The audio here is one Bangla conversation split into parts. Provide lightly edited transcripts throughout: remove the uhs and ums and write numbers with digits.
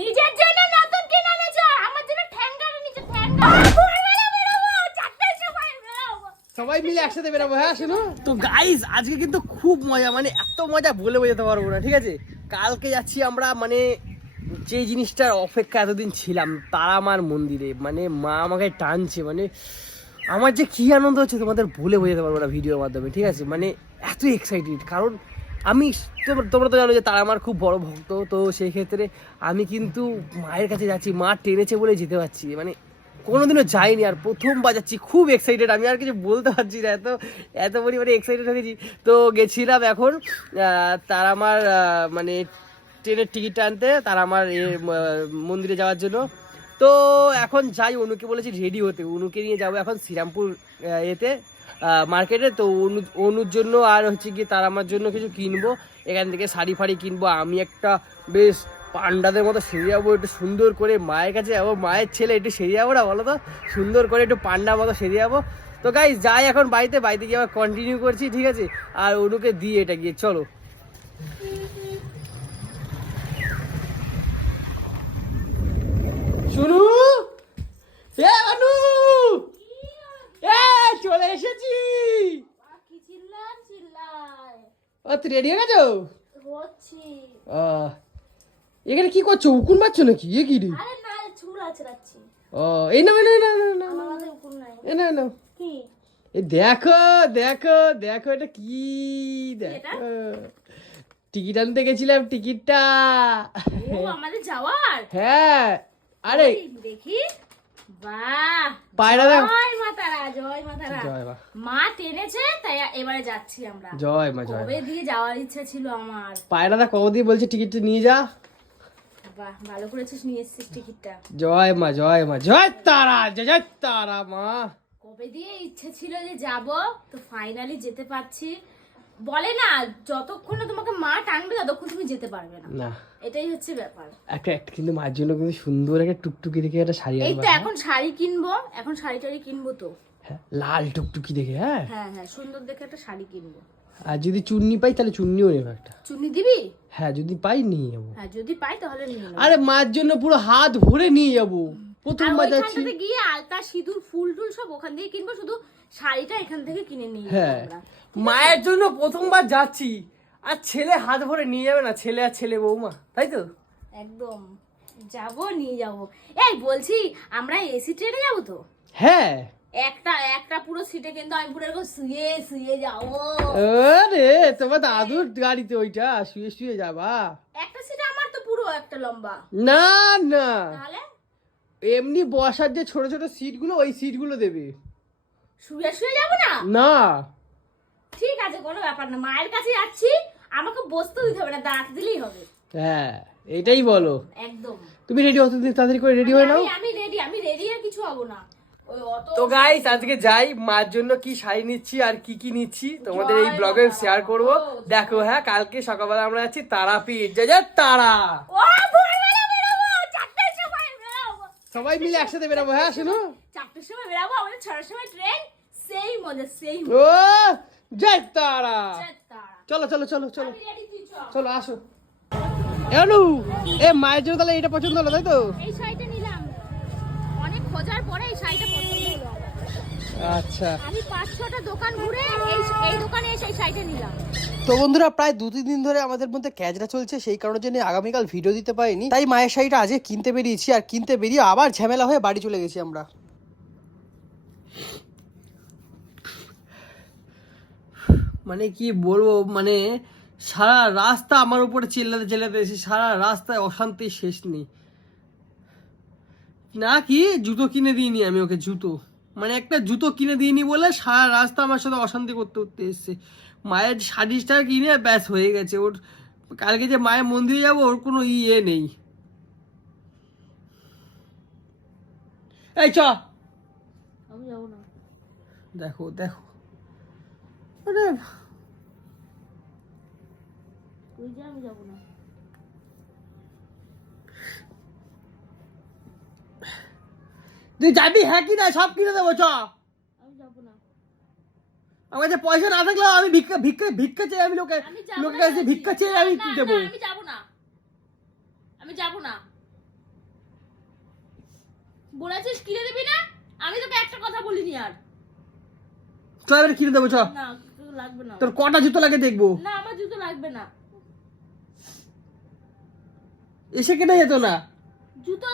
নিজের জন্য নতুন কিনে এনেছো, আমার জন্য ঠ্যাঙ্গাটা নিচে ঠ্যাঙ্গা। সবাই মিলে একসাথে বেরাবো। হ্যাঁ শুনো তো গাইস, আজকে কিন্তু খুব মজা, মানে এত মজা বলে বোঝাতে পারবো না, ঠিক আছে? কালকে যাচ্ছি আমরা, মানে যে জিনিসটার অপেক্ষা এতদিন ছিলাম, তারামার মন্দিরে। মানে মা আমাকে টানছে, মানে আমার যে কি আনন্দ হচ্ছে তোমাদের বলে বোঝাতে পারবো না ভিডিওর মাধ্যমে, ঠিক আছে? মানে এত এক্সাইটেড, কারণ আমি তোমরা তো জানো যে তারা আমার খুব বড় ভক্ত, তো সেই ক্ষেত্রে আমি কিন্তু মায়ের কাছে যাচ্ছি, মা টেনেছে বলে যেতে পারছি, মানে কোনোদিনও যাইনি আর প্রথমবার যাচ্ছি, খুব এক্সাইটেড। আমি আর কিছু বলতে পারছি না, এত পরিমাণে এক্সাইটেড হয়ে গেছি। তো গেছিলাম এখন তারা আমার মানে ট্রেনের টিকিটটা আনতে, তারা আমার মন্দিরে যাওয়ার জন্য। তো এখন যাই, অনুকে বলেছি রেডি হতে, অনুকে নিয়ে যাবো এখন শ্রীরামপুর এতে মার্কেটে। তো অনুর জন্য আর হচ্ছে কি তার আমার জন্য কিছু কিনবো, এখান থেকে শাড়ি ফাড়ি কিনবো। আমি একটা বেশ পান্ডাদের মতো সেরে যাবো, একটু সুন্দর করে মায়ের কাছে যাবো, মায়ের ছেলে একটু সেরে যাবো না বলো তো, সুন্দর করে একটু পান্ডার মতো সেরে যাবো। তো গাইস যাই এখন বাড়িতে গিয়ে আবার কন্টিনিউ করছি, ঠিক আছে? আর অনুকে দিয়ে এটা গিয়ে চলো। শুনু এ অনু, এ চলে এসেছি। কি চিল্লাই ও তুই রেডি হয়ে গেছো? হচ্ছি। এখানে কি করছো, উকুন মারছো নাকি? এ কি রে? আরে না, চুল আঁচড়াচ্ছি। ও এই না না না না আমার মাথায় উকুন নাই। এ না না, কি এই দেখো দেখো দেখো, এটা কি দেখো, টিকিট আনতে গেছিলাম, টিকিটটা। ও আমাদের যাওয়ার? হ্যাঁ আরে ওই দেখি, বাহ, পায়রা দেখ, জয় মা তারা, জয় মা তারা। জয় মা, মা টেনেছে তাই এবারে যাচ্ছি আমরা। জয় মা, জয় কবে মা। দিয়ে যাওয়ার ইচ্ছা ছিল আমার। পায়রা দা কবে দিয়ে বলছে টিকিটটা নিয়ে যা। বাহ, ভালো করেছিস, নিয়ে এসেছিস টিকিটটা। জয় মা, জয় মা, জয় তারা, জয় তারা মা। কবে দিয়ে ইচ্ছে ছিল যে যাব, তো ফাইনালি যেতে পারছি। বলে না, যতক্ষণ না তোমাকে মা টানবে ততক্ষণ তুমি যেতে পারবে না, না এটাই হচ্ছে ব্যাপার। একটা কিন্তু মায়ের জন্য কিন্তু সুন্দর একটা টুকটুকি দেখে একটা শাড়ি এই আনবা। তো এখন শাড়ি কিনবো, এখন শাড়ি টাড়ি কিনবো তো। হ্যাঁ, লাল টুকটুকি দেখে। হ্যাঁ হ্যাঁ হ্যাঁ, সুন্দর দেখে একটা শাড়ি কিনবো। আর যদি চুন্নি পাই তাহলে চুন্নিও নেবো একটা। চুনি দিবি? হ্যাঁ যদি পাই নিয়ে যাবো। হ্যাঁ যদি পাই তাহলে নিয়ে নেবো। আরে মার জন্য পুরো হাত ভরে নিয়ে যাবো, আর প্রথমবার যাচ্ছি। ওইখানটাতে গিয়ে আলতা সিঁদুর ফুল টুল সব ওখান থেকে কিনবো, শুধু শাড়িটা এখান থেকে কিনে নিয়ে যাবো হ্যাঁ আমরা। মায়ের জন্য প্রথমবার যাচ্ছি, আর ছেলে হাত ভরে নিয়ে যাবে না, ছেলে আর ছেলে বৌমা, তাই তো? একদম যাবো, নিয়ে যাবো। এই বলছি, আমরা এসি ট্রেনে যাবো তো? হ্যাঁ একটা একটা পুরো সিটে কিন্তু আমি পুরো এরকম শুয়ে শুয়ে যাবো। আরে তোমার দাদুর গাড়িতে ওইটা শুয়ে শুয়ে যাবা? একটা সিটে আমার তো পুরো একটা লম্বা। না না, তাহলে এমনি বসার যে ছোট ছোট সিটগুলো, ওই সিটগুলো দেবে। শুয়ে শুয়ে যাবো না? না ঠিক আছে, কোনো ব্যাপার না, মায়ের কাছে যাচ্ছি, আমাকে বসতে দিতে হবে না, দাঁড়াতে দিলেই হবে। হ্যাঁ এটাই বলো। একদম। তুমি রেডি হতে তাড়াতাড়ি করে রেডি হয়ে নাও। আমি রেডি আর কিছু হবো না। ওই অত তো গাইস আজকে যাই, মার জন্য কি শাড়ি নিচ্ছি আর কি কি নিচ্ছি তোমাদের এই ব্লগে শেয়ার করব। দেখো হ্যাঁ, কালকে সকালবেলা আমরা যাচ্ছি তারাপীঠ, যা যা তারা। ও ভোরবেলা বেরোবো, 4টার সময় বেরোবো। সবাই মিলে একসাথে বেরাবো। হ্যাঁ শুনো 4টার সময় বেরোবো, আমাদের 6টার সময় ট্রেন। সেই মজা, সেই ও জয় তারা। মজা। চলো চলো চলো চলো আমি রেডি, তুই চল। চলো আসো। এনু এ মায়ের জন্য তাহলে এটা পছন্দ হলো, তাই তো? এই শাড়িটা নিলাম, অনেক খোঁজার পরে এই শাড়িটা পছন্দ হলো আমার। আচ্ছা আমি 5-6টা দোকান ঘুরে এই দোকানে এসে এই শাড়িটা নিলাম। তো বন্ধুরা, প্রায় 2-3 দিন ধরে আমাদের মধ্যে ক্যাজরা চলছে, সেই কারণের জন্য আগামীকাল ভিডিও দিতে পারিনি, তাই মায়ের শাড়িটা আজকে কিনতে বেরিয়েছি, আর কিনতে বেরিয়ে আবার ঝামেলা হয়ে বাড়ি চলে গেছি আমরা। মানে কি বলবো, মানে সারা রাস্তা আমার উপরে চিল্লাতে চিল্লাতে এসে সারা রাস্তায় অশান্তির শেষ নেই। না কি জুতো কিনে দিইনি আমি ওকে, জুতো মানে একটা জুতো কিনে দিইনি বলে সারা রাস্তা আমার সাথে অশান্তি করতে করতে এসছে। মায়ের শাড়িটা কিনে ব্যাস হয়ে গেছে ওর। কালকে যে মায়ের মন্দিরে যাবো, ওর কোনো ইয়ে নেই। এই চ, আমি যাবো না। দেখো দেখো, আরে তুই যা, আমি যাবো না। তুই যাবি? হ্যাঁ কি না, সব কিনে দেবো, চ। আমি যাবো না। আমার কাছে পয়সা না থাকলেও আমি ভিক্ষা ভিক্ষা ভিক্ষা চাই, আমি লোকের কাছে ভিক্ষা চেয়ে আমি দেবো। আমি যাবো না, আমি যাবো না। বলেছিস কিনে দিবি না, আমি তোকে একটা কথা বলিনি আর। চল এবার কিনে দেবো চ। না লাগবে না, তোর কটা জুতো লাগে দেখবো। না আমার জুতো লাগবে না। এসে কেটে যেত না। জুতো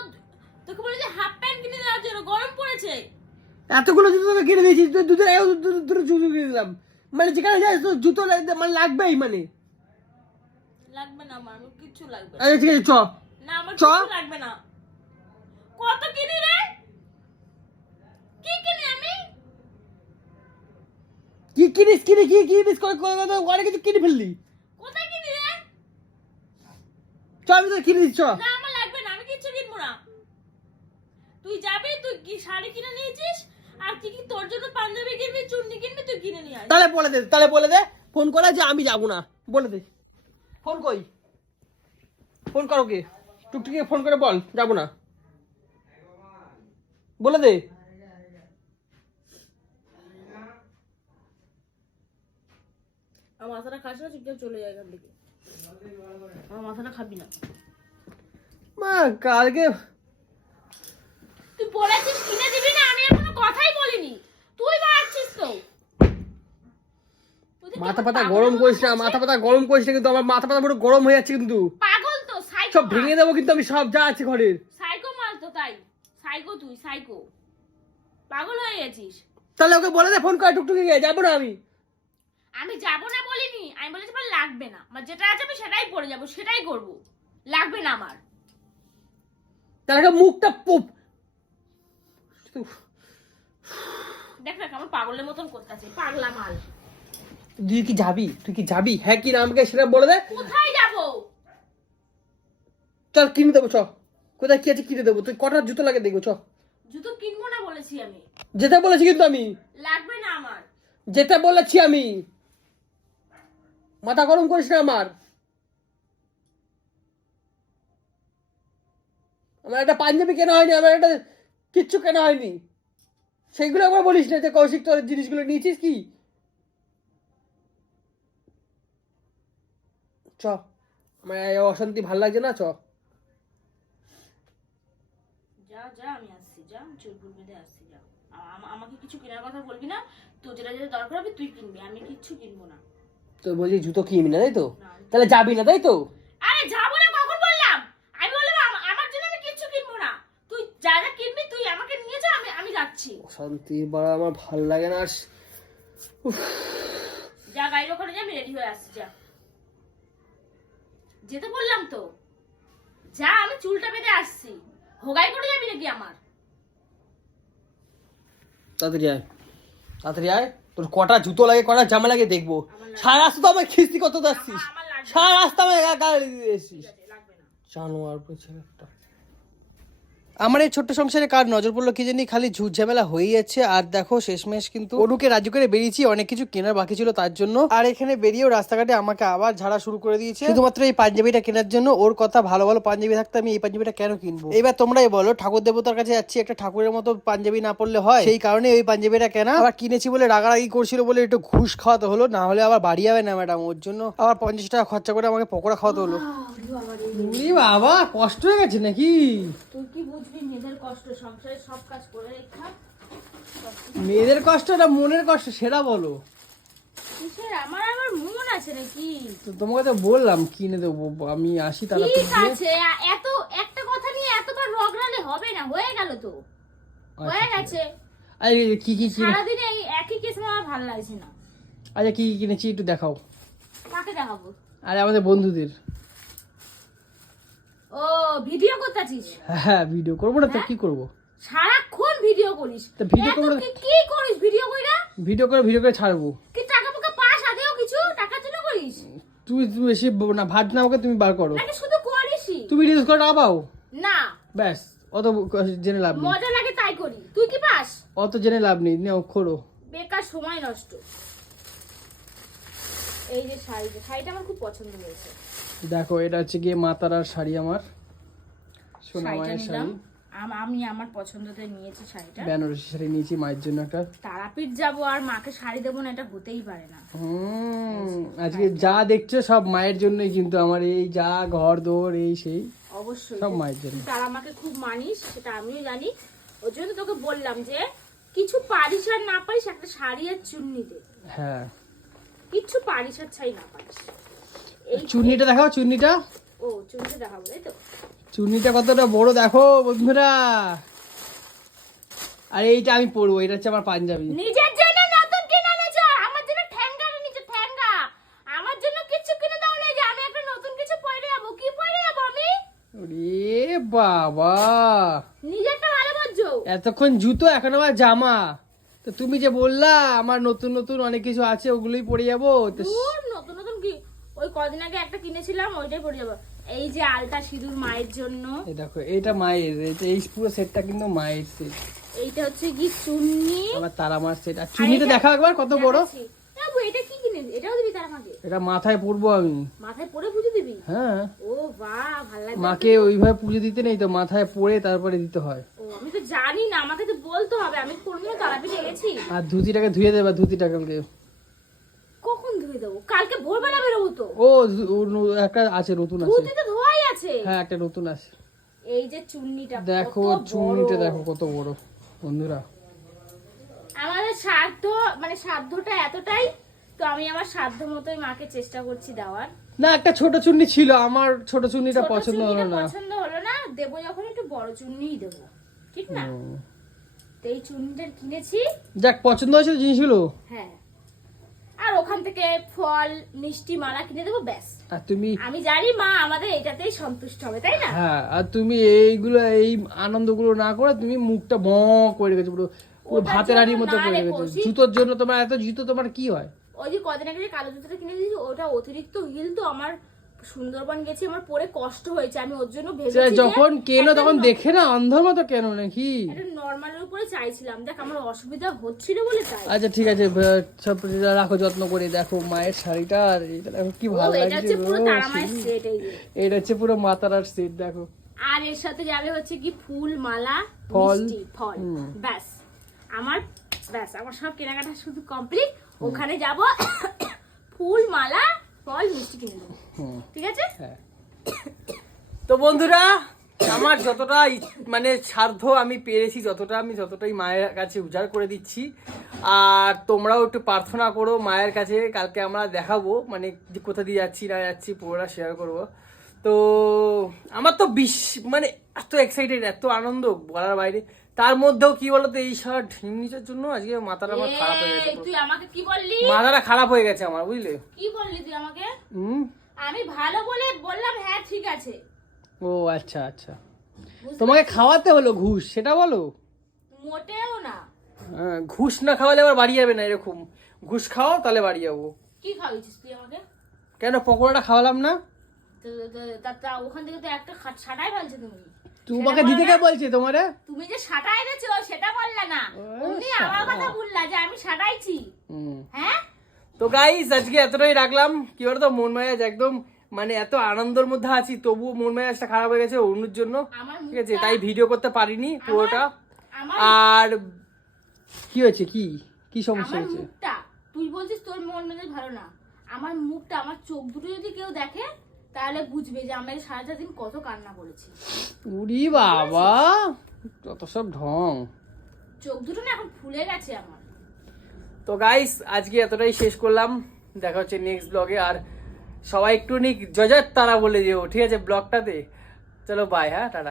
তোকে বলেছি হাফ প্যান্ট কিনে দেওয়ার জন্য, গরম পড়েছে। এতগুলো জুতো তোকে কিনে দিয়েছি, তুই দুটো দুটো জুতো কিনে দিলাম, মানে যেখানে যাই তোর জুতো মানে লাগবেই মানে। লাগবে না আমার, আমার কিচ্ছু লাগবে না। আচ্ছা ঠিক আছে চ। না আমার চ। কিচ্ছু লাগবে না। কত কিনি রে? কি কিনি আমি? কি কিনিস অনেক কিছু কিনে ফেললি। কোথায় কিনি রে? চ আমি তো কিনে দিচ্ছ। না আমার লাগবে না, আমি কিচ্ছু কিনবো না। তুই যাবি, তুই কি শাড়ি কিনে নিয়েছিস, আর কি কি তোর জন্য পাঞ্জাবি কিনবি, চুন্নি কিনবি, তুই কিনে নিয়ে আয়। তাহলে বলে দে ফোন করে যে আমি যাবো না, বলে দে। ফোন কই, ফোন করো কে, টুকটুকি ফোন করে বল যাবো না, বলে দে। আমার মাথাটা খাস না, চুপচাপ চলে যায় এখান থেকে। আমার মাথাটা খাবি না। মা কালকে তুই বলেছিস কিনে দিবি না, আমি আর কোনো কথাই বলিনি। তুই মারছিস তো। মাথা পাতা গরম করিস না, মাথা পাতা গরম করিস না, কিন্তু আমার মাথা পাতা পুরো গরম হয়ে যাচ্ছে কিন্তু। পাগল তো, সাইকো। সব ভেঙে দেবো কিন্তু আমি, সব যা আছে ঘরের। সাইকো মাল তো তাই। সাইকো তুই, সাইকো। পাগল হয়ে গেছিস। তাহলে ওকে বলে দে ফোন করে টুকটুকি গিয়ে যাবো না আমি। আমি যাবো না বলিনি, আমি বলেছি আমার লাগবে না, আমার যেটা আছে আমি সেটাই পরে যাবো, সেটাই করব। লাগবে না আমার। তাহলে মুখটা দেখ না কেমন পাগলের মতন করতেছে, পাগলা মাল। তুই কি যাবি হ্যাঁ কি না আমাকে সেটা বলে দে। কোথায় যাবো? চল কিনে দেবো চ, কোথায় কি আছে কিনে দেবো, তুই কটার জুতো লাগে দেখবো চ। জুতো কিনবো না বলেছি আমি। যেটা বলেছি কিন্তু আমি, লাগবে না আমার। যেটা বলেছি আমি, মাথা গরম করিস না আমার। আমার একটা পাঞ্জাবি কেনা হয়নি, আমার একটা কিচ্ছু কেনা হয়নি, সেইগুলো একবার বলিস না যে কৌশিক তোর জিনিসগুলো নিয়েছিস কি। চ, আমার এই অশান্তি ভাল লাগছে না, চ। যা যা, আমি আসছি, যা চুলপুল বেঁধে আসছি, যা। আমাকে কিছু কেনার কথা বলবি না। তোর যেটা যেটা দরকার হবে তুই কিনবি, আমি কিচ্ছু কিনবো না। তো বলছি জুতো কিনবি না তাই তো, তাহলে যাবি না তাই তো। আরে যাবো না কখন বললাম? আমি বললাম আমার জন্য আমি কিচ্ছু কিনবো না। তুই যা যা কিনবি তুই আমাকে নিয়ে যা, আমি যাচ্ছি। অশান্তি বাড়া, আমার ভাল লাগে না। যা গাড়ির ওখানে যা, আমি রেডি হয়ে আসছি, যা। যেতে বললাম তো, যা, আমি চুলটা বেঁধে আসছি। হোগাই করে যাবি নাকি আমার? তাড়াতাড়ি আয়, তোর কটা জুতো লাগে কটা জামা লাগে দেখবো। সারা রাস্তা তো আমার খিস্তি কত যাচ্ছিস, সারা রাস্তা আমার গাড়ি দিয়ে এসছিস। জানোয়ার ছেলে একটা। আমার এই ছোট্ট সংসারে কার নজর পড়লো কি জানি, খালি ঝুট ঝামেলা হয়ে যাচ্ছে। আর দেখো শেষমেশ কিন্তু অনুকে রাজি করে বেরিয়েছি, অনেক কিছু কেনার বাকি ছিল তার জন্য। আর এখানে বেরিয়েও রাস্তাঘাটে আমাকে আবার ঝাড়া শুরু করে দিয়েছে শুধুমাত্র এই পাঞ্জাবিটা কেনার জন্য। ওর কথা, ভালো ভালো পাঞ্জাবি থাকতে আমি এই পাঞ্জাবিটা কেন কিনবো? এবার তোমরাই বলো, ঠাকুর দেবতার কাছে যাচ্ছি, একটা ঠাকুরের মতো পাঞ্জাবি না পড়লে হয়? সেই কারণে ওই পাঞ্জাবিটা কেনা। আবার কিনেছি বলে রাগারাগি করছিল বলে একটু ঘুষ খাওয়াতে হলো, না হলে আবার বাড়ি যাবে না ম্যাডাম, ওর জন্য আবার 50 টাকা খরচা করে আমাকে পকোড়া খাওয়াতে হলো। বাবা কষ্ট হয়ে গেছে নাকি? তুই কি বুঝবি মেয়েদের কষ্ট, সংসারে সব কাজ করে রেখা। মেয়েদের কষ্ট না মনের কষ্ট সেটা বলো। কিসের আমার আবার মন আছে নাকি? তো তোমাকে তো বললাম কিনে দেবো, আমি আসি তাহলে। ঠিক আছে, এত একটা কথা নিয়ে এতবার রগড়ালে হবে না, হয়ে গেল তো, হয়ে গেছে। আরে কি কি সারাদিনে এই একই কেস আমার ভালো লাগছে না। আচ্ছা কি কি কিনেছি একটু দেখাও। কাকে দেখাবো? আরে আমাদের বন্ধুদের। ও ভিডিও করতেছিস? হ্যাঁ ভিডিও করবো না তো কি করবো? সারাক্ষণ ভিডিও করিস। তো ভিডিও করবো না কি করিস? ভিডিও কইরা ভিডিও করে ছাড়বো। কি টাকা পোকা পাস আদেও কিছু? টাকার জন্য করিস? তুমি বেশি না ভাত না আমাকে তুমি বার করো নাকি শুধু করিসই? তুমি রিলস করে পাও না, ব্যাস অত জেনে লাভ নেই। মজা লাগে তাই করি। তুই কি পাস? অত জেনে লাভ নেই, নাও খোলো। বেকার সময় নষ্ট। এই যে শাড়িটা আমার খুব পছন্দ হয়েছে। দেখো এটা হচ্ছে গিয়ে মা তারার শাড়ি, আমার সোনা মায়ের শাড়ি। আমি আমার পছন্দতে নিয়েছি শাড়িটা। বেনারসি শাড়ি নিয়েছি মায়ের জন্য একটা। তারাপীঠ যাবো আর মাকে শাড়ি দেবো না, এটা হতেই পারে না। আজকে যা দেখছো সব মায়ের জন্যই, কিন্তু আমার এই যা ঘর দৌড় এই সেই অবশ্যই সব মায়ের জন্য। তারা আমাকে খুব মানিস, সেটা আমিও জানি। ওই জন্য তোকে বললাম যে কিছু পারিস আর না পারিস একটা শাড়ি আর চুন্নি দে। হ্যাঁ কিছু পারিস আর ছাই না পারিস। এই চুন্নিটা দেখাও, চুন্নিটা। ও চুন্নিটা দেখাবো তাই তো? চুন্নিটা কতটা বড় দেখো বন্ধুরা। আর এইটা আমি পরবো, এটা হচ্ছে আমার পাঞ্জাবি। নিজের জন্য নতুন কিনে এনেছো, আমার জন্য ঠ্যাঙ্গা এনেছো ঠ্যাঙ্গা। আমার জন্য কিছু কিনে দাও না যে আমি একটা নতুন কিছু পরে যাবো। কি পরে যাবো আমি? ওরে বাবা, নিজেরটা ভালো বুঝছো। এতক্ষণ জুতো এখন আবার জামা। তো তুমি যে বললা আমার নতুন নতুন অনেক কিছু আছে ওগুলোই পরে যাবো। তো দূর, নতুন নতুন কি, ওই কদিন আগে একটা কিনেছিলাম ওইটাই পরে যাবো। এই যে আলতা সিঁদুর মায়ের জন্য। এই দেখো এটা মায়ের, এই পুরো সেটটা কিন্তু মায়ের সেট। এইটা হচ্ছে কি চুন্নি, আবার তারা মার সেট। আর চুন্নিটা দেখাও একবার কত বড়। বাবু এটা কি কিনে, এটাও দিবি তার মাকে? এটা মাথায় পরবো আমি। মাথায় পরে পুজো দিবি? হ্যাঁ, ও বাহ, ভালো লাগে। মাকে ওইভাবে পুজো দিতে নেই তো, মাথায় পরে তারপরে দিতে হয়। ও আমি তো জানি না, আমাকে তো বলতে হবে। আমি কোনদিনও তারাপীঠে গেছি? আর ধুতিটাকে ধুয়ে দেবা, ধুতিটাকে কালকে। কখন ধুয়ে দেবো? কালকে ভোরবেলা বেরোবো তো। ও একটা আছে নতুন আছে। ধুতে তো ধোয়াই আছে। হ্যাঁ একটা নতুন আছে। এই যে চুন্নিটা দেখো কত বড়। চুন্নিটা দেখো কত বড় বন্ধুরা। আমাদের সাধ্য মানে সাধ্যটা এতটাই, তো আমি আমার সাধ্য মতোই মাকে চেষ্টা করছি দেওয়ার। না একটা ছোট চুন্নি ছিল, আমার ছোট চুন্নিটা ছোট পছন্দ হলো চুন্নিটা না। পছন্দ হলো না, দেবো যখন একটু বড় চুন্নিই দেবো, ঠিক না? তো এই চুন্নিটা কিনেছি। যাক পছন্দ হয়েছে তো জিনিসগুলো। হ্যাঁ, আর ওখান থেকে ফল মিষ্টি মালা কিনে দেবো, ব্যাস। আর তুমি, আমি জানি মা আমাদের এটাতেই সন্তুষ্ট হবে, তাই না? হ্যাঁ আর তুমি এইগুলো এই আনন্দগুলো না করে তুমি মুখটা ব করে রেখেছো, পুরো পুরো ওটার ভাতের হাড়ির জন্য মতো না করে রে রেখেছো। কৌশিক। জুতোর জন্য তোমার এত জুতো তোমার কি হয়? ওই যে কদিন আগে যে কালো জুতোটা কিনে দিয়েছি, ওটা অতিরিক্ত হিল তো আমার, সুন্দরবন গেছি আমার পরে কষ্ট হয়েছে। আমি ওর জন্য ভেবেছি যে যখন কেনো একটা তখন দেখে না অন্ধর মতো কেন নাকি? একটা নরমালের উপরে চাইছিলাম, দেখ আমার অসুবিধা হচ্ছিল বলে তাই। আচ্ছা ঠিক আছে, সব রাখো যত্ন করে। দেখো মায়ের শাড়িটা, আর এটা দেখো কি ও, ভালো এটা লাগছে। হচ্ছে পুরো তারামায়ের সেট। এই যে এটা হচ্ছে পুরো মাতারার সেট দেখো। আর এর সাথে যাবে হচ্ছে কি ফুল মালা ফল। মিষ্টি ফল, ব্যাস আমার, ব্যাস আমার সব কেনাকাটা শুধু কমপ্লিট। ওখানে যাব ফুল মালা ফল মিষ্টি কিনে দেবো, ঠিক আছে? হ্যাঁ। তো বন্ধুরা আমার যতটা মানে সাধ্য আমি পেরেছি, যতটাই মায়ের কাছে উজাড় করে দিচ্ছি। আর তোমরাও একটু প্রার্থনা করো মায়ের কাছে। কালকে আমরা দেখাবো মানে কোথা দিয়ে যাচ্ছি না যাচ্ছি পুরোটা শেয়ার করব। তো আমার তো মানে এত এক্সাইটেড, এত আনন্দ বলার বাইরে। তার মধ্যেও কি বলতো, এই সারা ঢিমনিটার জন্য আজকে মাথাটা আমার খারাপ হয়ে গেছে। তুই আমাকে কি বললি? মাথাটা খারাপ হয়ে গেছে আমার, বুঝলে? কি বললি তুই আমাকে? হুম। আমি ভালো বলে বললাম হ্যাঁ ঠিক আছে। ও আচ্ছা আচ্ছা, তোমাকে খাওয়াতে হলো ঘুষ, সেটা বলো? মোটেও না। ঘুষ না খাওয়ালে আবার বাড়ি যাবে না, এরকম ঘুষ খাও তাহলে বাড়ি যাবো। কি খাওয়াইছিস তুই আমাকে? কেন পকোড়াটা খাওয়ালাম না? তা ওখান থেকে তো একটা সাটাই ফেলছে তুমি। তোমাকে দিতে কে বলছে তোমারে? তুমি যে সাটাই এনেছো সেটা বললা না, তুমি আমার কথা বললা যে আমি সাটাইছি। হ্যাঁ তো গাইস আজকে এতটাই রাখলাম। কি বলতো মন মেজাজ একদম মানে এত আনন্দের মধ্যে আছি, তবুও মন মেজাজটা খারাপ হয়ে গেছে অনুর জন্য, ঠিক আছে? তাই ভিডিও করতে পারিনি পুরোটা। আর কি হয়েছে, কি কি সমস্যা হয়েছে? মুখটা, তুই বলছিস তোর মন মেজাজ ভালো না, আমার মুখটা, আমার চোখ দুটো যদি কেউ দেখে তাহলে বুঝবে যে আমি সারাটা দিন কত কান্না করেছি। উরি বাবা, কত সব ঢং। চোখ দুটো না এখন ফুলে গেছে আমার। তো গাইস আজকে এতটাই শেষ করলাম, দেখা হচ্ছে নেক্সট ব্লগে। আর সবাই একটু জজার তারা বলে দিও, ঠিক আছে ব্লগটাতে। চলো বাই, হ্যাঁ টাটা।